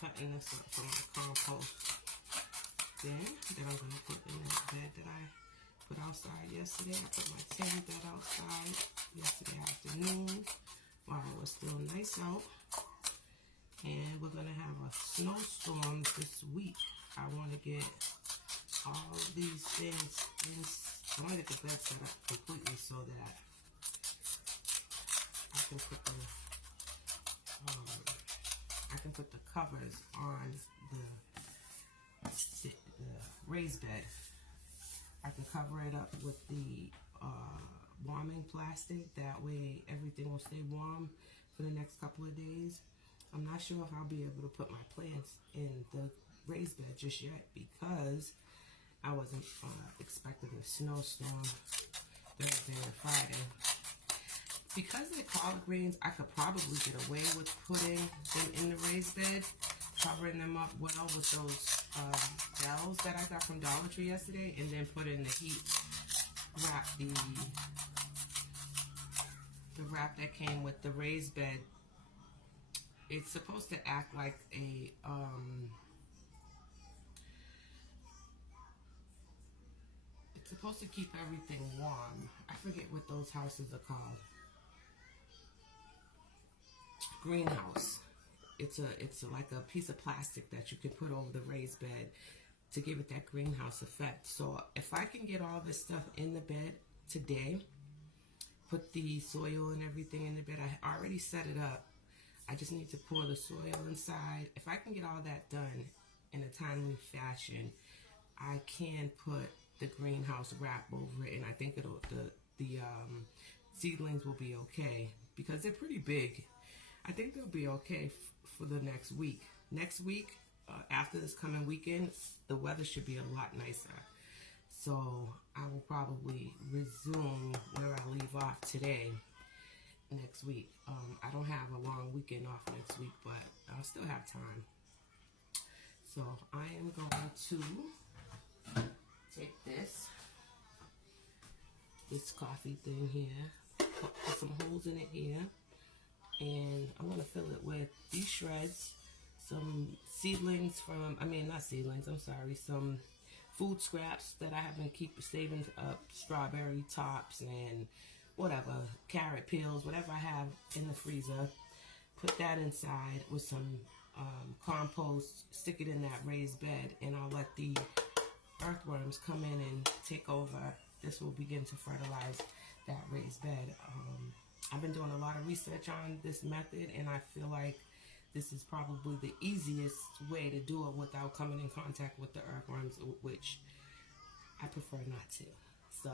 cutting this up for my compost bin that I'm going to put in that bed that I put outside yesterday. I put my tin bed outside yesterday afternoon while it was still nice out. And we're going to have a snowstorm this week. I want to get all these things in. I want to get the bed set up completely so that I can put the covers on the raised bed. I can cover it up with the warming plastic. That way everything will stay warm for the next couple of days. I'm not sure if I'll be able to put my plants in the raised bed just yet because I wasn't expecting a snowstorm Thursday and Friday. Because they're collard greens, I could probably get away with putting them in the raised bed, covering them up well with those bells that I got from Dollar Tree yesterday, and then put in the heat wrap, the wrap that came with the raised bed. It's supposed to act like a it's supposed to keep everything warm. I forget what those houses are called. Greenhouse. It's like a piece of plastic that you can put over the raised bed to give it that greenhouse effect. So if I can get all this stuff in the bed today, put the soil and everything in the bed, I already set it up. I just need to pour the soil inside. If I can get all that done in a timely fashion, I can put the greenhouse wrap over it, and I think the seedlings will be okay because they're pretty big. I think they'll be okay for the next week. Next week, after this coming weekend, the weather should be a lot nicer. So I will probably resume where I leave off today next week. I don't have a long weekend off next week, but I'll still have time. So I am going to take this coffee thing here, put some holes in it here, and I'm going to fill it with these shreds, some seedlings from, not seedlings, I'm sorry, some food scraps that I have been saving up, strawberry tops and whatever, carrot peels, whatever I have in the freezer. Put that inside with some compost, stick it in that raised bed, and I'll let the earthworms come in and take over. This will begin to fertilize that raised bed. I've been doing a lot of research on this method, and I feel like this is probably the easiest way to do it without coming in contact with the earthworms, which I prefer not to. So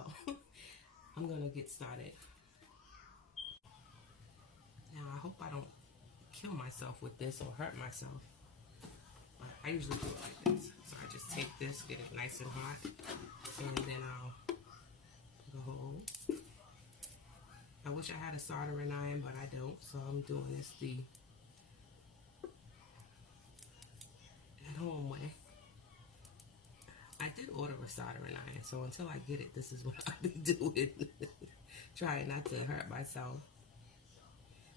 I'm going to get started. Now, I hope I don't kill myself with this or hurt myself. But I usually do it like this. So I just take this, get it nice and hot, and then I'll put a hole. I wish I had a soldering iron, but I don't, so I'm doing this the at-home way. I did order a soldering iron, so until I get it, this is what I'll be doing. Trying not to hurt myself.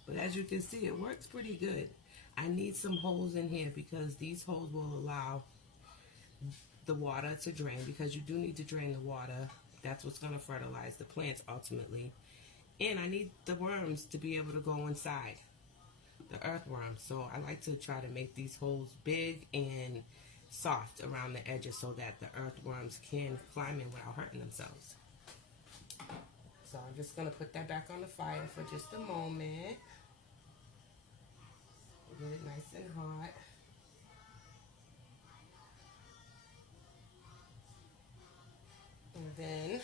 But as you can see, it works pretty good. I need some holes in here because these holes will allow the water to drain, because you do need to drain the water. That's what's going to fertilize the plants ultimately. And I need the worms to be able to go inside, the earthworms. So I like to try to make these holes big and soft around the edges so that the earthworms can climb in without hurting themselves. So I'm just going to put that back on the fire for just a moment. Get it nice and hot. And then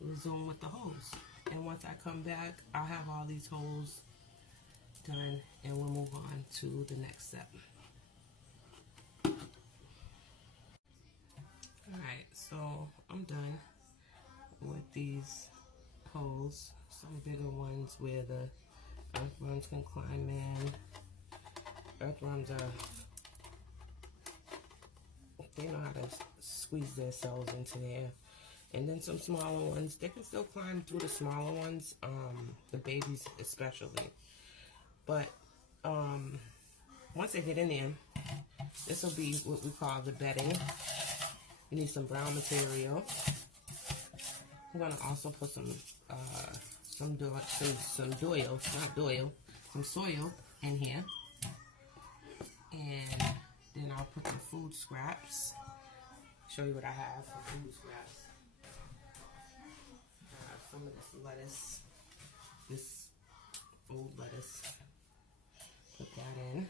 resume with the hose. And once I come back, I'll have all these holes done, and we'll move on to the next step. Alright, so I'm done with these holes. Some bigger ones where the earthworms can climb in. Earthworms they know how to squeeze themselves into there. And then some smaller ones, they can still climb through the smaller ones, the babies especially. But once they get in there, this will be what we call the bedding. You need some brown material. I'm gonna also put some soil in here, and then I'll put the food scraps. Show you what I have for food scraps. I have some of this lettuce, this old lettuce. Put that in.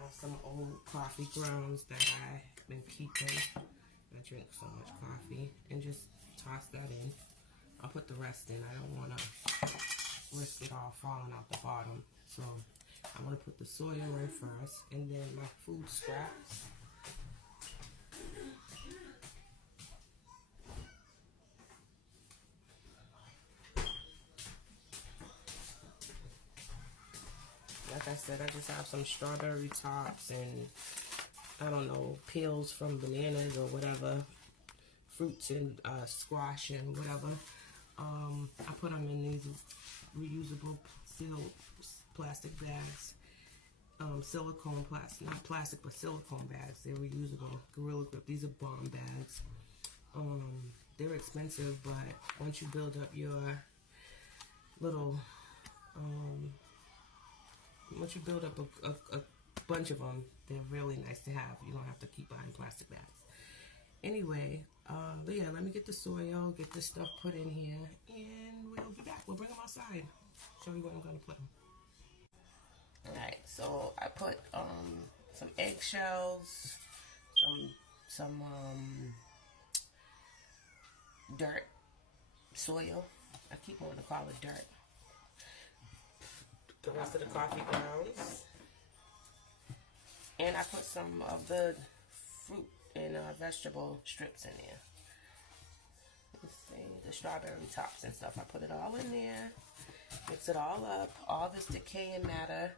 Have some old coffee grounds that I've been keeping. I drink so much coffee, and just toss that in. I'll put the rest in. I don't want to risk it all falling out the bottom, so I'm going to put the soil in first, and then my food scraps. Like I said, I just have some strawberry tops and, I don't know, peels from bananas or whatever, fruits and squash and whatever. I put them in these reusable plastic bags, silicone plastic, not plastic but silicone bags. They're reusable, Gorilla Grip. These are bomb bags. They're expensive, but once you build up your little, once you build up a bunch of them, they're really nice to have. You don't have to keep buying plastic bags. Anyway, but yeah, let me get the soil, get this stuff put in here, and we'll be back. We'll bring them outside. Show you where I'm going to put them. Alright, so I put some eggshells, some dirt, soil. I keep wanting to call it dirt. The rest of the coffee grounds. And I put some of the fruit and vegetable strips in there. Let's see, the strawberry tops and stuff. I put it all in there, mix it all up. All this decaying matter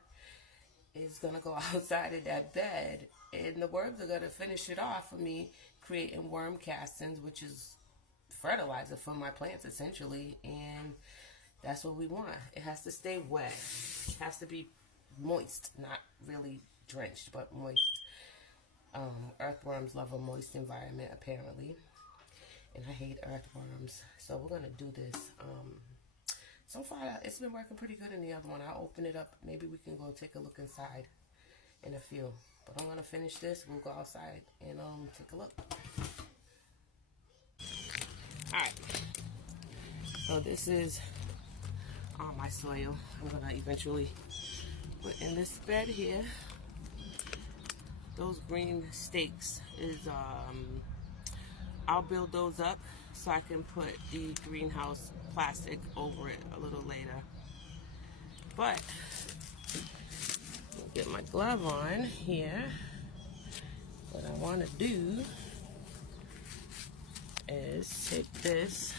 is gonna go outside of that bed, and the worms are gonna finish it off for me, creating worm castings, which is fertilizer for my plants essentially, and that's what we want. It has to stay wet. It has to be moist, not really drenched, but moist. Earthworms love a moist environment, apparently. And I hate earthworms. So we're going to do this. So far, it's been working pretty good in the other one. I'll open it up. Maybe we can go take a look inside in a few. But I'm going to finish this. We'll go outside and take a look. Alright. So this is all my soil. I'm going to eventually put in this bed here. Those green stakes is, I'll build those up so I can put the greenhouse plastic over it a little later. But, I'll get my glove on here. What I want to do is take this.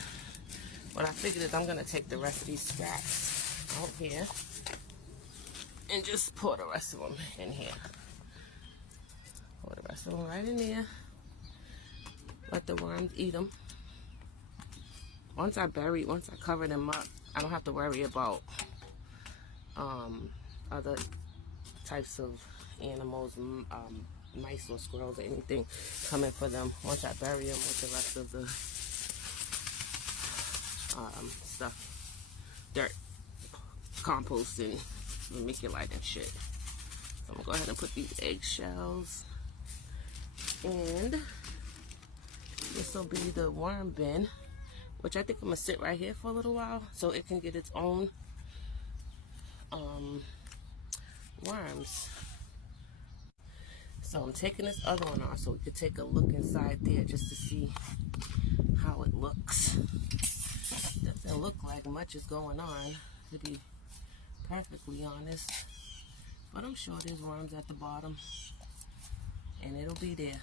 What I figured is I'm going to take the rest of these scraps out here and just pour the rest of them in here. Pour the rest of them right in there. Let the worms eat them. Once I cover them up, I don't have to worry about other types of animals, mice or squirrels or anything coming for them. Once I bury them with the rest of the stuff, dirt, compost, and vermiculite and shit. So I'm gonna go ahead and put these eggshells, and this will be the worm bin, which I think I'm gonna sit right here for a little while so it can get its own worms. So I'm taking this other one off so we could take a look inside there just to see how it looks. Doesn't look like much is going on, to be perfectly honest, but I'm sure there's worms at the bottom, and it'll be there.